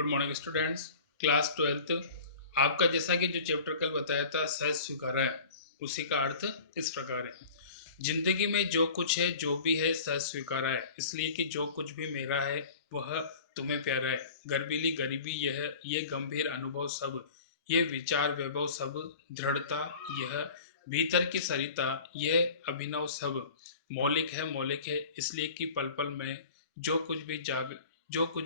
Good morning students. Class 12th आपका जैसा कि जो चैप्टर कल बताया था सहज स्वीकारा है, उसी का अर्थ इस प्रकार है। जिंदगी में जो कुछ है जो भी है सहज स्वीकारा है, इसलिए कि जो कुछ भी मेरा है वह तुम्हें प्यारा है। गर्वीली गरीबी यह ये गंभीर अनुभव सब, ये विचार वैभव सब, दृढ़ता यह भीतर की सरिता, यह अभिनव सब मौलिक है इसलिए कि पल पल में जो कुछ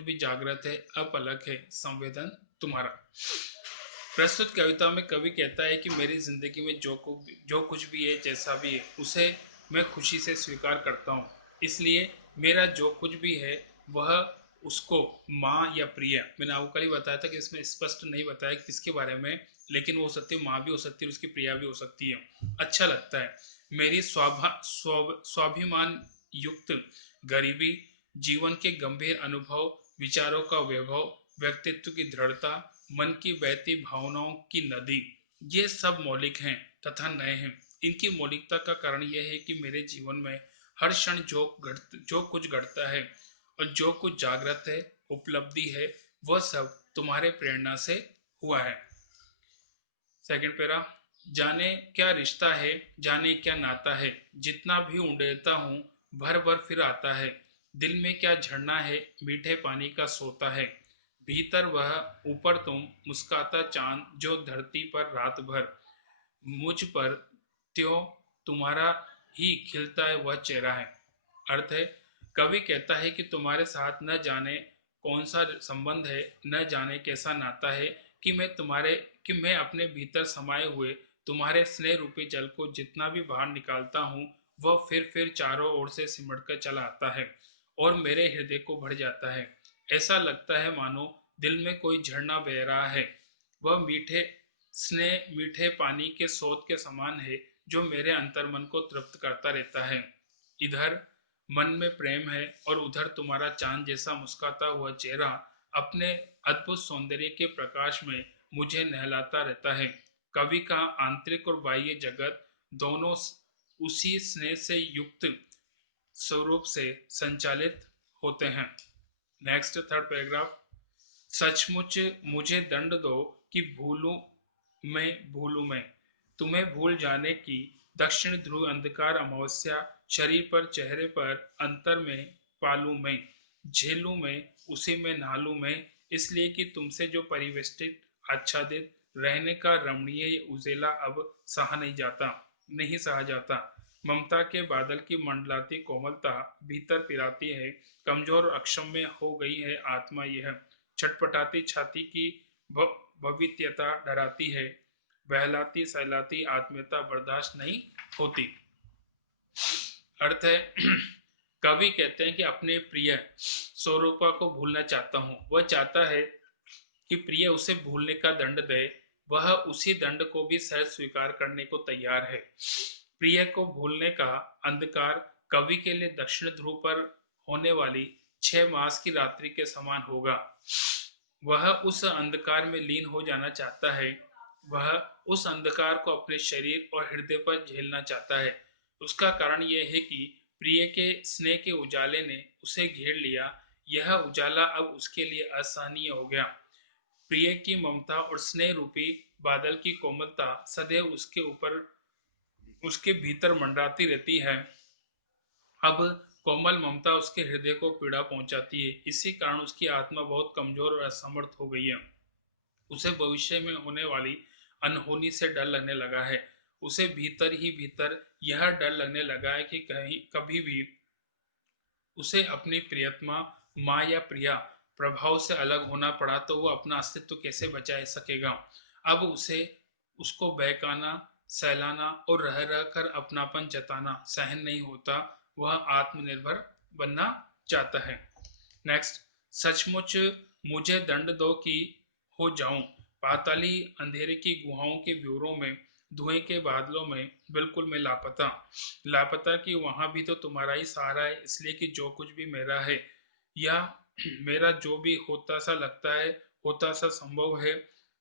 भी जागृत है, अपलक है संवेदन तुम्हारा। प्रस्तुत कविता में कवि कहता है कि मेरी जिंदगी में जो कुछ भी है, जैसा भी है, उसे मैं खुशी से स्वीकार करता हूँ। इसलिए मेरा जो कुछ भी है वह उसको माँ या प्रिय, मैंने आपको कल ही बताया था कि इसमें स्पष्ट नहीं बताया किसके बारे में, लेकिन वो हो सकती है माँ भी हो सकती है, उसकी प्रिया भी हो सकती है। अच्छा लगता है। मेरी स्वाभिमान युक्त गरीबी, जीवन के गंभीर अनुभव, विचारों का वैभव, व्यक्तित्व की दृढ़ता, मन की बहती भावनाओं की नदी, ये सब मौलिक हैं तथा नए हैं। इनकी मौलिकता का कारण यह है कि मेरे जीवन में हर क्षण जो कुछ घटता है और जो कुछ जागृत है, उपलब्धि है, वह सब तुम्हारे प्रेरणा से हुआ है। सेकंड पैरा, जाने क्या रिश्ता है, जाने क्या नाता है, जितना भी उंडेलता हूँ भर भर फिर आता है। दिल में क्या झरना है, मीठे पानी का सोता है। भीतर वह, ऊपर तुम, मुस्काता चांद जो धरती पर रात भर। मुझ पर त्यों तुम्हारा ही खिलता है वह चेहरा है। अर्थ है, कवि कहता है कि तुम्हारे साथ न जाने कौन सा संबंध है, न जाने कैसा नाता है, कि मैं अपने भीतर समाये हुए तुम्हारे स्नेह रूपी जल को जितना भी बाहर निकालता हूँ, वह फिर चारों ओर से सिमट कर चला आता है और मेरे हृदय को भर जाता है। ऐसा लगता है मानो दिल में कोई झरना बह रहा है। वह मीठे पानी के स्रोत के समान है, जो मेरे अंतर मन को तृप्त करता रहता है। इधर मन में प्रेम है और उधर तुम्हारा चांद जैसा मुस्काता हुआ चेहरा अपने अद्भुत सौंदर्य के प्रकाश में मुझे नहलाता रहता है। कवि का आंतरिक और बाह्य जगत दोनों उसी स्नेह से युक्त स्वरूप से संचालित होते हैं। Next third paragraph. सचमुच मुझे दंड दो कि भूलूं मैं तुम्हें भूल जाने की। दक्षिण ध्रुव अंधकार अमावस्या, शरीर पर चेहरे पर अंतर में पालूं मैं, झेलूं मैं, उसी में नहालूं मैं, इसलिए कि तुमसे जो परिवेष्टित आच्छादित रहने का रमणीय उजेला अब नहीं सहा जाता। ममता के बादल की मंडलाती कोमलता भीतर पिराती है। कमजोर और अक्षम्य हो गई है आत्मा यह। छटपटाती छाती की भवित्यता डराती है। बहलाती सहलाती आत्मीयता बर्दाश्त नहीं होती। अर्थ है, कवि कहते हैं कि अपने प्रिय स्वरूपा को भूलना चाहता हूँ। वह चाहता है कि प्रिय उसे भूलने का दंड दे। वह उसी दंड को भी सहज स्वीकार करने को तैयार है। प्रिय को भूलने का अंधकार कवि के लिए दक्षिण ध्रुव पर होने वाली 6 मास की रात्रि के समान होगा। वह उस अंधकार में लीन हो जाना चाहता है। वह उस अंधकार को अपने शरीर और हृदय पर झेलना चाहता है। उसका कारण यह है कि प्रिय के स्नेह के उजाले ने उसे घेर लिया। यह उजाला अब उसके लिए असहनीय हो गया। प्रिय की ममता और स्नेह रूपी बादल की कोमलता सदैव उसके भीतर मंडराती रहती है। अब कोमल ममता उसके हृदय को पीड़ा पहुंचाती है। इसी कारण उसकी आत्मा बहुत कमजोर और असमर्थ हो गई है। उसे भविष्य में होने वाली अनहोनी से डर लगने लगा है। उसे भीतर ही भीतर यह डर लगने लगा है कि कहीं कभी भी उसे अपनी प्रियतमा, माँ या प्रिया प्रभाव से अलग होना पड़ा तो वो अपना अस्तित्व कैसे बचा सकेगा। अब उसे उसको बहकाना, सहलाना और रह रह कर अपनापन जताना सहन नहीं होता। वह आत्मनिर्भर बनना चाहता है। नेक्स्ट। सचमुच मुझे दंड दो कि हो जाऊं पाताली अंधेरे की गुहाओं के व्यूरों में, धुएं के बादलों में, बिल्कुल मैं लापता। लापता कि वहां भी तो तुम्हारा ही सहारा है, इसलिए कि जो कुछ भी मेरा है या मेरा जो भी होता सा लगता है, होता सा संभव है,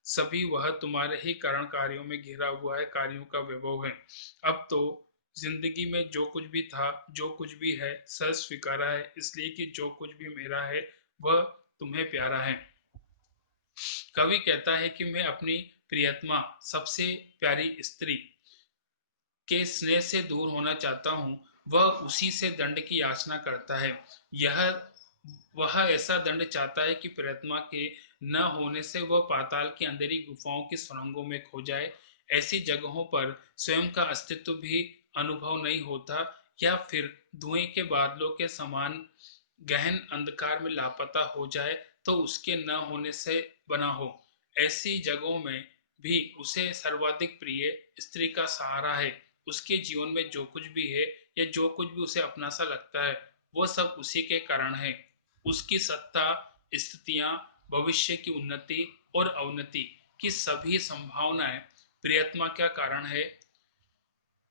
सभी वह तुम्हारे ही कारण कार्यों में घिरा हुआ है, कार्यों का वैभव है। अब तो जिंदगी में जो कुछ भी था, जो कुछ भी है, सच स्वीकारा है, इसलिए कि जो कुछ भी मेरा है वह तुम्हें प्यारा है। कवि कहता है कि मैं अपनी प्रियतमा, सबसे प्यारी स्त्री के स्नेह से दूर होना चाहता हूँ। वह उसी से दंड की याचना करता है। यह वह ऐसा दंड चाहता है कि प्रियतमा के न होने से वह पाताल की अंधेरी गुफाओं की सुरंगों में खो जाए। ऐसी जगहों पर स्वयं का अस्तित्व भी अनुभव नहीं होता, या फिर धुएं के बादलों के समान गहन अंधकार में लापता हो जाए तो उसके न होने से बना हो। ऐसी जगहों में भी उसे सर्वाधिक प्रिय स्त्री का सहारा है। उसके जीवन में जो कुछ भी है या जो कुछ भी उसे अपना सा लगता है, वो सब उसी के कारण है। उसकी सत्ता, स्थितियां, भविष्य की उन्नति और अवनति की सभी संभावनाएं प्रियतमा का कारण है।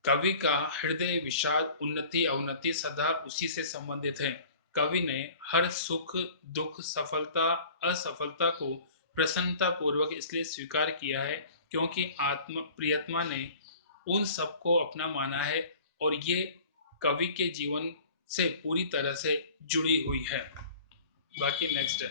कवि का हृदय विषाद, उन्नति अवनति सदा उसी से संबंधित है। कवि ने हर सुख दुख, सफलता असफलता को प्रसन्नता पूर्वक इसलिए स्वीकार किया है क्योंकि आत्म प्रियतमा ने उन सबको अपना माना है, और ये कवि के जीवन से पूरी तरह से जुड़ी हुई है। बाकी नेक्स्ट है।